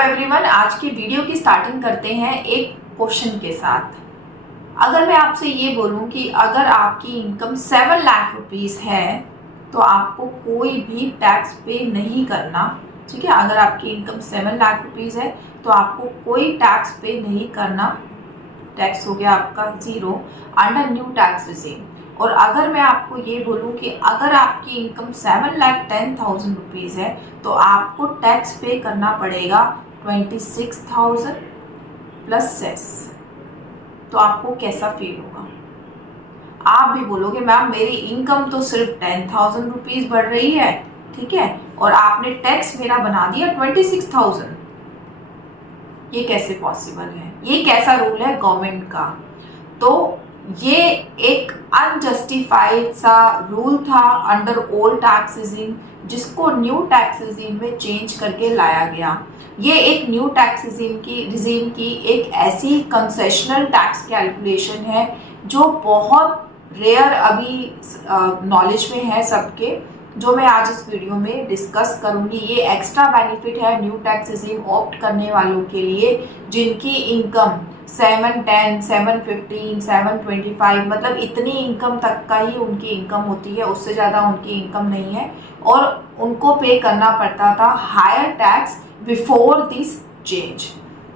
Everyone, आज की video की स्टार्टिंग करते हैं एक क्वेश्चन के साथ। अगर मैं आपसे ये बोलूं कि अगर आपकी इनकम 7 लाख रुपीस है तो आपको कोई भी टैक्स पे नहीं करना, ठीक है। अगर आपकी इनकम 7 लाख रुपीस है तो आपको कोई टैक्स पे नहीं करना। टैक्स हो गया आपका 0 अंडर न्यू टैक्स रिजीम। और अगर मैं आपको ये बोलूं कि अगर आपकी इनकम 7,10,000 रुपीज़ है तो आपको टैक्स पे करना पड़ेगा 26,000 प्लस सेस, तो आपको कैसा फील होगा? आप भी बोलोगे मैम मेरी इनकम तो सिर्फ 10,000 रुपीज़ बढ़ रही है, ठीक है, और आपने टैक्स मेरा बना दिया 26,000। ये कैसे पॉसिबल है? ये कैसा रूल है गवर्नमेंट का? तो ये एक अनजस्टिफाइड सा रूल था अंडर ओल्ड टैक्स रिजीम, जिसको न्यू टैक्स रिजीम में चेंज करके लाया गया। ये एक न्यू टैक्स रिजीम की एक ऐसी कंसेशनल टैक्स कैलकुलेशन है जो बहुत रेयर अभी नॉलेज में है सबके, जो मैं आज इस वीडियो में डिस्कस करूंगी। ये एक्स्ट्रा बेनिफिट है न्यू टैक्स रिजीम ऑप्ट करने वालों के लिए जिनकी इनकम 710, 715, 725, मतलब इतनी इनकम तक का ही उनकी इनकम होती है, उससे ज़्यादा उनकी इनकम नहीं है, और उनको पे करना पड़ता था higher tax before this change.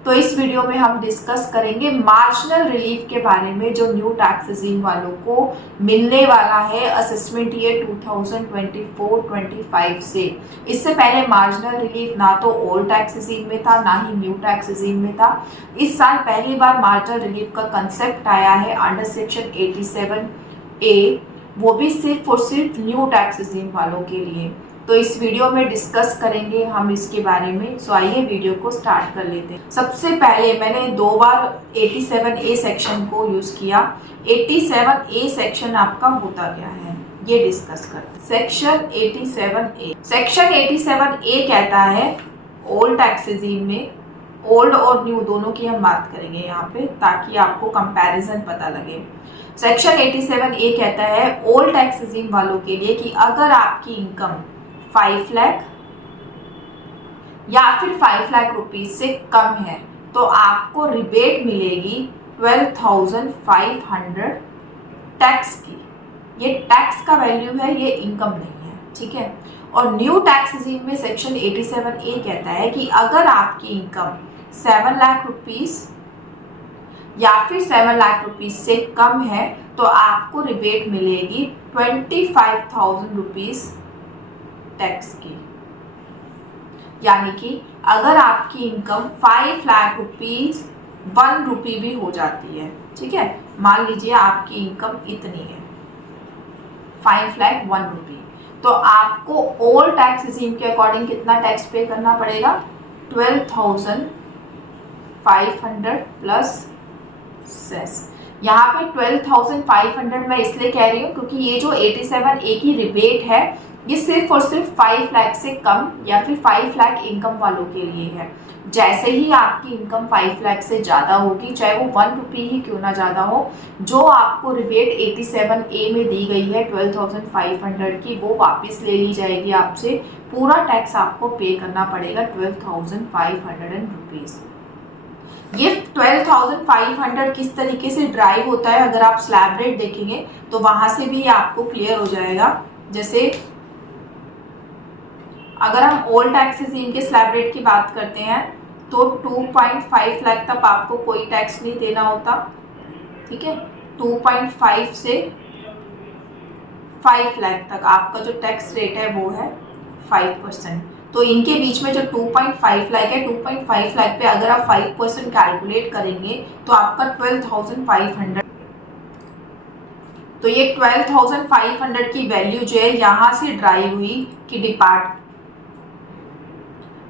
तो इस वीडियो में हम डिस्कस करेंगे मार्जिनल रिलीफ के बारे में जो न्यू टैक्स रिजीम वालों को मिलने वाला है असेसमेंट ईयर 2024-25 से। इससे पहले मार्जिनल रिलीफ ना तो ओल्ड टैक्स रिजीम में था ना ही न्यू टैक्स रिजीम में था। इस साल पहली बार मार्जिनल रिलीफ का कंसेप्ट आया है अंडर सेक्शन 87A, वो भी सिर्फ और सिर्फ न्यू टैक्स रिजीम वालों के लिए। तो इस वीडियो में डिस्कस करेंगे हम इसके बारे में। सो आइए वीडियो को स्टार्ट कर लेते हैं। सबसे पहले मैंने 2 बार 87A सेक्शन को यूज़ किया। 87A सेक्शन आपका होता क्या है ये डिस्कस करते हैं। सेक्शन 87A, सेक्शन 87A कहता है ओल्ड टैक्स रिजीम में, ओल्ड और न्यू दोनों की हम बात करेंगे यहाँ पे ताकि आपको कंपैरिजन पता लगे। सेक्शन 87A कहता है ओल्ड टैक्स रिजीम वालों के लिए कि अगर आपकी इनकम 5 लाख या फिर 5 लाख रुपीज से कम है तो आपको रिबेट मिलेगी 12,500 टैक्स की। ये टैक्स का वैल्यू है, ये इनकम नहीं है, ठीक है। और न्यू टैक्स रिजीम में सेक्शन 87A कहता है कि अगर आपकी इनकम 7 लाख रुपीज या फिर 7 लाख रुपीज से कम है तो आपको रिबेट मिलेगी 25,000 रुपीज टैक्स की। यानी कि अगर आपकी इनकम 5 लाख रुपीज 1 रुपी भी हो जाती है, ठीक है, मान लीजिए आपकी इनकम इतनी है 5 लाख 1 रुपी, तो आपको ओल्ड टैक्स रिजीम के अकॉर्डिंग कितना टैक्स पे करना पड़ेगा? 12,500 प्लस सेस। यहाँ पे 12,500 मैं इसलिए कह रही हूँ क्योंकि ये जो 87A की रिबेट है ये सिर्फ और सिर्फ 5 लाख से कम या फिर 5 लाख इनकम वालों के लिए है। जैसे ही आपकी इनकम 5 लाख से ज़्यादा होगी, चाहे वो 1 रुपी ही क्यों ना ज़्यादा हो, जो आपको रिबेट 87A में दी गई है 12,500 की, वो वापस ले ली जाएगी आपसे। पूरा टैक्स आपको पे करना पड़ेगा 12,500 रुपीज़। ये 12,500 किस तरीके से ड्राइव होता है अगर आप स्लैब रेट देखेंगे तो वहाँ से भी आपको क्लियर हो जाएगा। जैसे अगर हम ओल्ड टैक्स रिजीम के स्लैब रेट की बात करते हैं तो 2.5 लाख तक आपको कोई टैक्स नहीं देना होता, ठीक है। 2.5 से 5 लाख तक आपका जो टैक्स रेट है वो है 5%। तो इनके बीच में जो 2.5 लाख है, 2.5 लाख पे अगर आप 5% कैलकुलेट करेंगे तो आपका 12,500, तो ये 12,500 की वैल्यू जो है यहाँ से ड्राइव हुई कि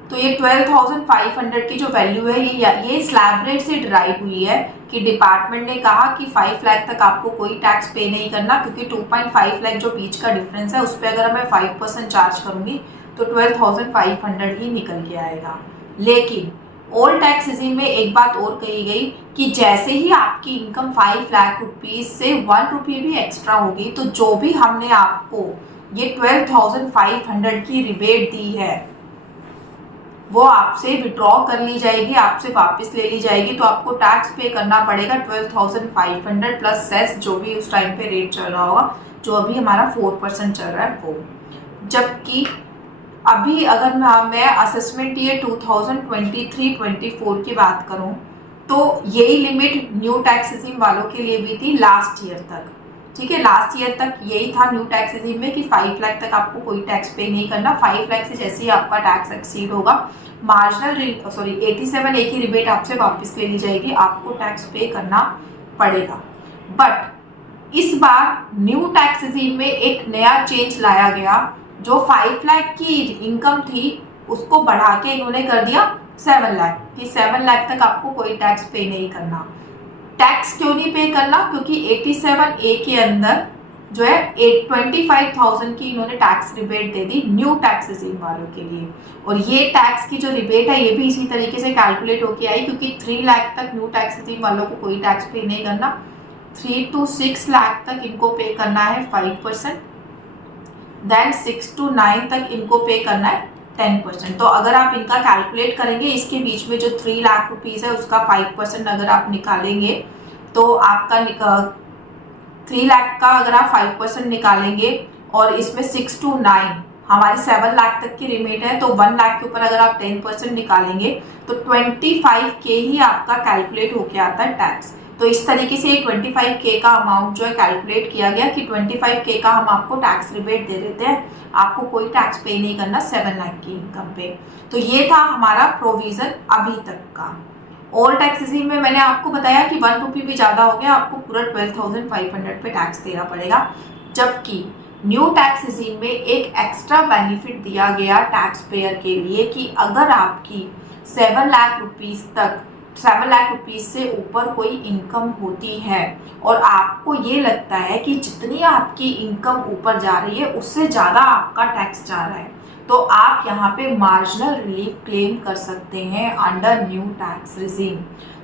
तो ये 12,500 की जो वैल्यू है ये स्लैब रेट से ड्राइव हुई है कि डिपार्टमेंट ने कहा कि 5 लाख तक आपको कोई टैक्स पे नहीं करना, क्योंकि 2.5 लाख जो बीच का डिफरेंस है उस पर अगर मैं 5% चार्ज करूंगी तो 12,500 ही निकल के आएगा। लेकिन ओल्ड टैक्स रिजीम में एक बात और कही गई कि जैसे ही आपकी इनकम 5 लाख रुपीज से 1 रुपी भी एक्स्ट्रा होगी तो जो भी हमने आपको ये 12,500 की रिबेट दी है वो आपसे विड्रॉ कर ली जाएगी, आपसे वापस ले ली जाएगी, तो आपको टैक्स पे करना पड़ेगा 12,500 प्लस सेस, जो भी उस टाइम पे रेट चल रहा होगा, जो अभी हमारा 4% चल रहा है वो। जबकि अभी अगर मैं असेसमेंट ईयर 2023-24 की बात करूं तो यही लिमिट न्यू टैक्स रिजीम वालों के लिए भी थी लास्ट ईयर तक। ठीक है, लास्ट ईयर तक यही था न्यू टैक्स रिजीम में कि 5 लाख तक आपको कोई टैक्स पे नहीं करना। 5 लाख से जैसे ही आपका टैक्स एक्सीड होगा, मार्जिनल 87A की रिबेट आपसे वापस ले ली जाएगी, आपको टैक्स पे करना पड़ेगा। बट इस बार न्यू टैक्स रिजीम में एक नया चेंज लाया गया, जो 5 लाख की इनकम थी उसको बढ़ा के इन्होंने कर दिया 7 लाख, कि 7 लाख तक आपको कोई टैक्स पे नहीं करना। टैक्स क्यों नहीं पे करना? क्योंकि 87A के अंदर जो है 25,000 की इन्होंने टैक्स रिबेट दे दी न्यू टैक्स रिजीम वालों के लिए। और ये टैक्स की जो रिबेट है ये भी इसी तरीके से कैलकुलेट होके आई, क्योंकि 3 लाख तक न्यू टैक्स रिजीम वालों को कोई टैक्स पे नहीं करना, 3 to 6 लाख तक इनको पे करना है 5%, देन 6 to 9 तक इनको पे करना है 10%। तो अगर आप इनका कैलकुलेट करेंगे, इसके बीच में जो 3 लाख रुपीज़ है उसका 5% अगर आप निकालेंगे तो आपका 3 लाख का अगर आप 5% निकालेंगे और इसमें 6 to 9 हमारी 7 लाख तक की लिमिट है, तो 1 लाख के ऊपर अगर आप 10% निकालेंगे तो 25K ही आपका कैलकुलेट होके आता है टैक्स। तो इस तरीके से 25K का अमाउंट जो है कैलकुलेट किया गया कि 25K का हम आपको टैक्स रिबेट दे देते हैं, आपको कोई टैक्स पे नहीं करना 7 लाख की इनकम पे। तो ये था हमारा प्रोविजन अभी तक का। ओल्ड टैक्स रिजीम में मैंने आपको बताया कि 1 रुपी भी ज़्यादा हो गया, आपको पूरा 12,500 पे टैक्स देना पड़ेगा। जबकि न्यू टैक्स रिजीम में एक एक्स्ट्रा बेनिफिट दिया गया टैक्स पेयर के लिए कि अगर आपकी 7 लाख रुपीज़ तक 7 लाख रुपीज़ से ऊपर कोई इनकम होती है और आपको ये लगता है कि जितनी आपकी इनकम ऊपर जा रही है उससे ज़्यादा आपका टैक्स जा रहा है, तो आप यहाँ पे मार्जिनल रिलीफ क्लेम कर सकते हैं अंडर न्यू टैक्स रिजीम।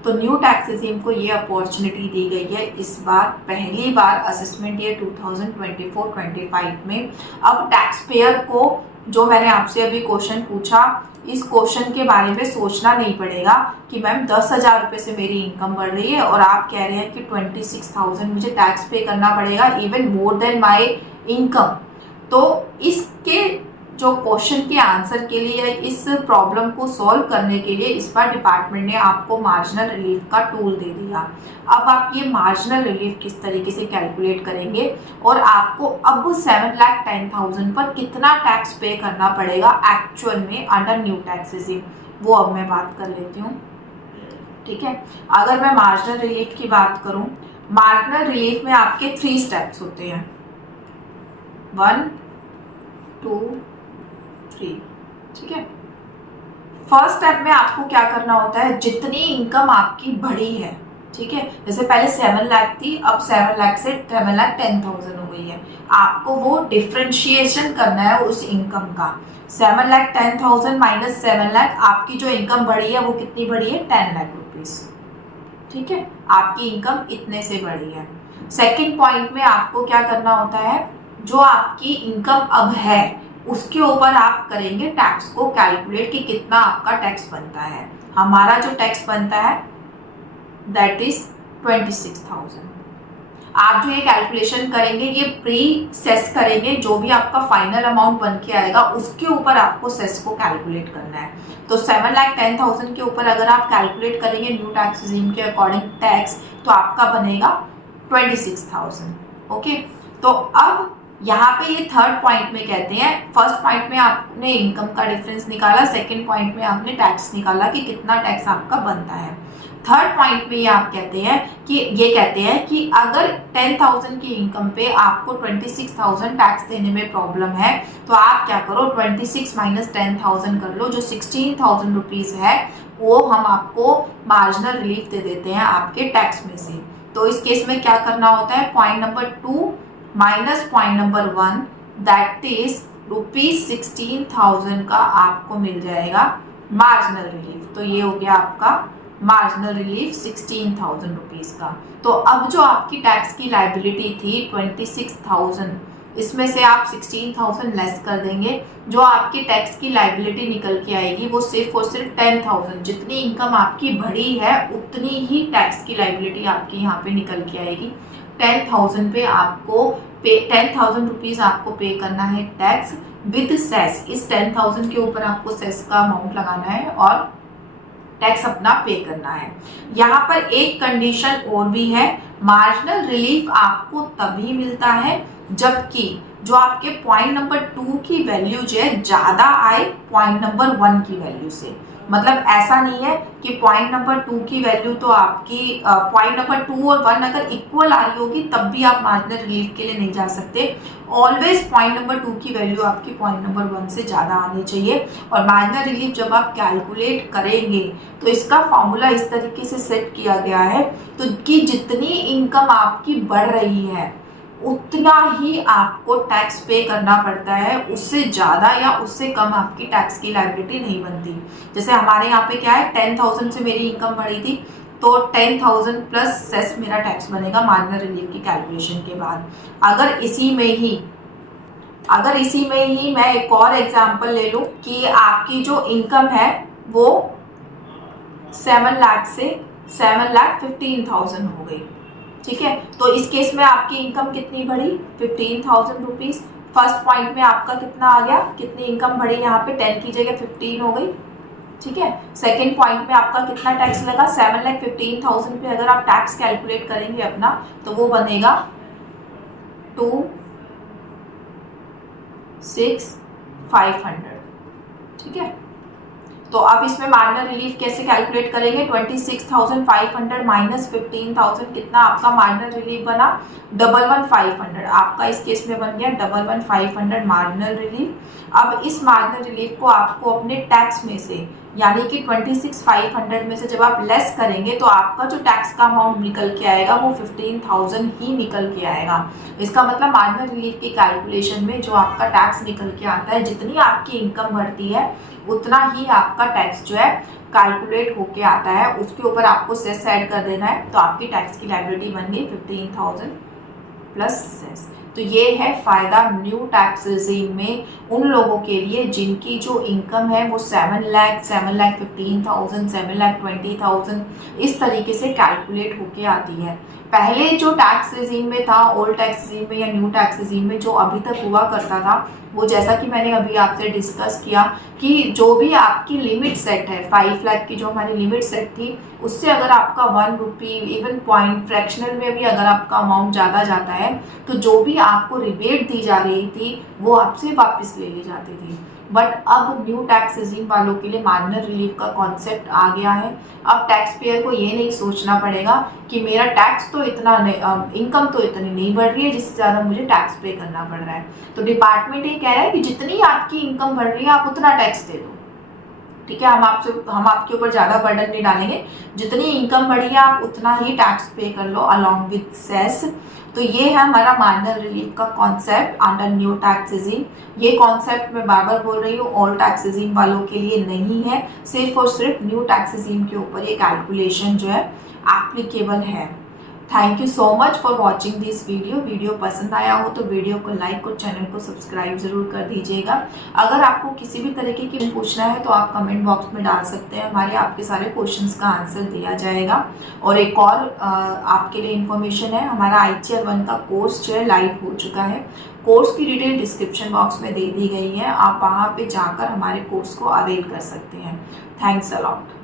तो न्यू टैक्स रिजीम को ये अपॉर्चुनिटी दी गई है इस बार, पहली बार असेसमेंट ईयर 2024-25 में। अब टैक्स पेयर को, जो मैंने आपसे अभी क्वेश्चन पूछा, इस क्वेश्चन के बारे में सोचना नहीं पड़ेगा कि मैम 10,000 रुपये से मेरी इनकम बढ़ रही है और आप कह रहे हैं कि 26,000 मुझे टैक्स पे करना पड़ेगा, even more than my income. तो इसके जो क्वेश्चन के आंसर के लिए, इस प्रॉब्लम को सॉल्व करने के लिए इस बार डिपार्टमेंट ने आपको मार्जिनल रिलीफ का टूल दे दिया। अब आप ये मार्जिनल रिलीफ किस तरीके से कैलकुलेट करेंगे और आपको अब 7,10,000 पर कितना टैक्स पे करना पड़ेगा एक्चुअल में अंडर न्यू टैक्स रिजीम, वो अब मैं बात कर लेती हूँ। ठीक है, अगर मैं मार्जिनल रिलीफ की बात करूँ, मार्जिनल रिलीफ में आपके 3 स्टेप्स होते हैं, 1 2 3। ठीक है, फर्स्ट स्टेप में आपको क्या करना होता है, जितनी इनकम आपकी बढ़ी है, ठीक है, जैसे पहले 7 लाख थी, अब 7 लाख से 7,10,000 हो गई है, आपको वो डिफ्रेंशिएशन करना है उस इनकम का। 7,10,000 माइनस 7 लाख, आपकी जो इनकम बढ़ी है वो कितनी बढ़ी है, 10 लाख रुपीज। ठीक है, आपकी इनकम इतने से बढ़ी है। सेकेंड पॉइंट में आपको क्या करना होता है, जो आपकी इनकम अब है उसके ऊपर आप करेंगे टैक्स को कैलकुलेट कि कितना आपका टैक्स बनता है। हमारा जो टैक्स बनता है दैट इज 26,000। आप जो ये कैलकुलेशन करेंगे ये प्री सेस करेंगे, जो भी आपका फाइनल अमाउंट बन के आएगा उसके ऊपर आपको सेस को कैलकुलेट करना है। तो 7,10,000 के ऊपर अगर आप कैलकुलेट करेंगे न्यू टैक्स रिजीम के अकॉर्डिंग टैक्स, तो आपका बनेगा 26,000। ओके, तो अब यहाँ पे ये थर्ड पॉइंट में कहते हैं, फर्स्ट पॉइंट में आपने इनकम का डिफरेंस निकाला, सेकंड पॉइंट में आपने टैक्स निकाला कि कितना टैक्स आपका बनता है। थर्ड पॉइंट में ये आप कहते हैं कि अगर 10,000 की इनकम पे आपको 26,000 टैक्स देने में प्रॉब्लम है, तो आप क्या करो, 26 माइनस 10,000 कर लो, जो 16,000 रुपीज़ है वो हम आपको मार्जिनल रिलीफ दे देते हैं आपके टैक्स में से। तो इस केस में क्या करना होता है, point number 2 minus point number 1 that is ₹16,000 का आपको मिल जाएगा मार्जिनल रिलीफ। तो ये हो गया आपका मार्जिनल रिलीफ 16,000 रुपीज़ का। तो अब जो आपकी टैक्स की लायबिलिटी थी 26,000, इसमें से आप 16,000 लेस कर देंगे, जो आपकी टैक्स की लाइबिलिटी निकल के आएगी वो सिर्फ और सिर्फ 10,000। जितनी इनकम आपकी बढ़ी है उतनी ही टैक्स की लाइबिलिटी आपकी यहाँ पे निकल के आएगी। 10,000 पे आपको 10,000 रुपीज़ आपको पे करना है टैक्स विद सेस। इस 10,000 के ऊपर आपको सेस का अमाउंट लगाना है और टैक्स अपना पे करना है। यहाँ पर एक कंडीशन और भी है, मार्जिनल रिलीफ आपको तभी मिलता है जबकि जो आपके पॉइंट नंबर 2 की वैल्यू जो है ज़्यादा आए पॉइंट नंबर 1 की वैल्यू से। मतलब ऐसा नहीं है कि पॉइंट नंबर 2 की वैल्यू तो आपकी पॉइंट नंबर 2 और 1 अगर इक्वल आ रही होगी तब भी आप मार्जिनल रिलीफ के लिए नहीं जा सकते। ऑलवेज पॉइंट नंबर 2 की वैल्यू आपकी पॉइंट नंबर 1 से ज़्यादा आनी चाहिए। और मार्जिनल रिलीफ जब आप कैलकुलेट करेंगे तो इसका फॉर्मूला इस तरीके से सेट किया गया है तो कि जितनी इनकम आपकी बढ़ रही है उतना ही आपको टैक्स पे करना पड़ता है, उससे ज़्यादा या उससे कम आपकी टैक्स की लायबिलिटी नहीं बनती। जैसे हमारे यहाँ पे क्या है, 10,000 से मेरी इनकम बढ़ी थी तो 10,000 प्लस सेस मेरा टैक्स बनेगा मार्जिनल रिलीफ की कैलकुलेशन के बाद। अगर इसी में ही मैं एक और एग्जांपल ले लूँ कि आपकी जो इनकम है वो 7 लाख से 7,15,000 हो गई, ठीक है। तो इस केस में आपकी इनकम कितनी बढ़ी, 15,000 रुपीज़। फर्स्ट पॉइंट में आपका कितना आ गया, कितनी इनकम बढ़ी, यहाँ पे 10 की जगह 15 हो गई, ठीक है। सेकेंड पॉइंट में आपका कितना टैक्स लगा, 7,15,000 पे अगर आप टैक्स कैलकुलेट करेंगे अपना तो वो बनेगा 26,500, ठीक है। तो अब इसमें मार्जिनल रिलीफ कैसे कैलकुलेट करेंगे, 26,500 माइनस 15,000 कितना आपका मार्जिनल रिलीफ बना, 11,500। आपका इस केस में बन गया 11,500 मार्जिनल रिलीफ। अब इस मार्जिनल रिलीफ को आपको अपने टैक्स में से यानी कि 26,500 में से जब आप लेस करेंगे तो आपका जो टैक्स का अमाउंट निकल के आएगा वो 15,000 ही निकल के आएगा। इसका मतलब मार्जिनल रिलीफ की कैलकुलेशन में जो आपका टैक्स निकल के आता है, जितनी आपकी इनकम बढ़ती है उतना ही आपका टैक्स जो है कैलकुलेट होके आता है, उसके ऊपर आपको सेस ऐड कर देना है तो आपकी टैक्स की लायबिलिटी बन गई 15,000 प्लस सेस। तो ये है फ़ायदा न्यू टैक्स रेजिम में उन लोगों के लिए जिनकी जो इनकम है वो 7 लाख, 7,15,000, 7,20,000 इस तरीके से कैलकुलेट होके आती है। पहले जो टैक्स रेजिम में था, ओल्ड टैक्स रेजिम में या न्यू टैक्स रेजिम में जो अभी तक हुआ करता था वो जैसा कि मैंने अभी आपसे डिस्कस किया कि जो भी आपकी लिमिट सेट है 5 लाख की जो हमारी लिमिट सेट थी उससे अगर आपका 1 रुपी इवन पॉइंट फ्रैक्शनल में भी अगर आपका अमाउंट ज़्यादा जाता है तो जो भी आपको रिबेट दी जा रही थी वो आपसे वापस ले ली जाती थी। बट अब न्यू टैक्स रेजिम वालों के लिए मार्जिनल रिलीफ का कॉन्सेप्ट आ गया है। अब टैक्स पेयर को ये नहीं सोचना पड़ेगा कि मेरा टैक्स तो इतना इनकम तो इतनी नहीं बढ़ रही है जिससे ज़्यादा मुझे टैक्स पे करना पड़ रहा है। तो डिपार्टमेंट ये कह रहा है कि जितनी आपकी इनकम बढ़ रही है आप उतना टैक्स दे दो, ठीक है। हम आपके ऊपर ज़्यादा बर्डन नहीं डालेंगे, जितनी इनकम बढ़ी है आप उतना ही टैक्स पे कर लो अलॉन्ग विद सेस। तो ये है हमारा मार्जिनल रिलीफ का concept under new tax regime. ये कॉन्सेप्ट मैं बार बार बोल रही हूँ ओल्ड टैक्स रेजिम वालों के लिए नहीं है, सिर्फ और सिर्फ न्यू टैक्स रेजिम के ऊपर ये कैलकुलेशन जो है एप्लीकेबल है। Thank you so much for watching this video पसंद आया हो तो वीडियो को लाइक और चैनल को सब्सक्राइब जरूर कर दीजिएगा। अगर आपको किसी भी तरीके की पूछना है तो आप कमेंट बॉक्स में डाल सकते हैं, हमारे आपके सारे क्वेश्चंस का आंसर दिया जाएगा। और एक और आपके लिए इन्फॉर्मेशन है, हमारा ICAR 1 का कोर्स जो है लाइव हो चुका है। कोर्स की डिटेल डिस्क्रिप्शन बॉक्स में दे दी गई है, आप वहाँ पर जाकर हमारे कोर्स को अवेल कर सकते हैं। Thanks a lot.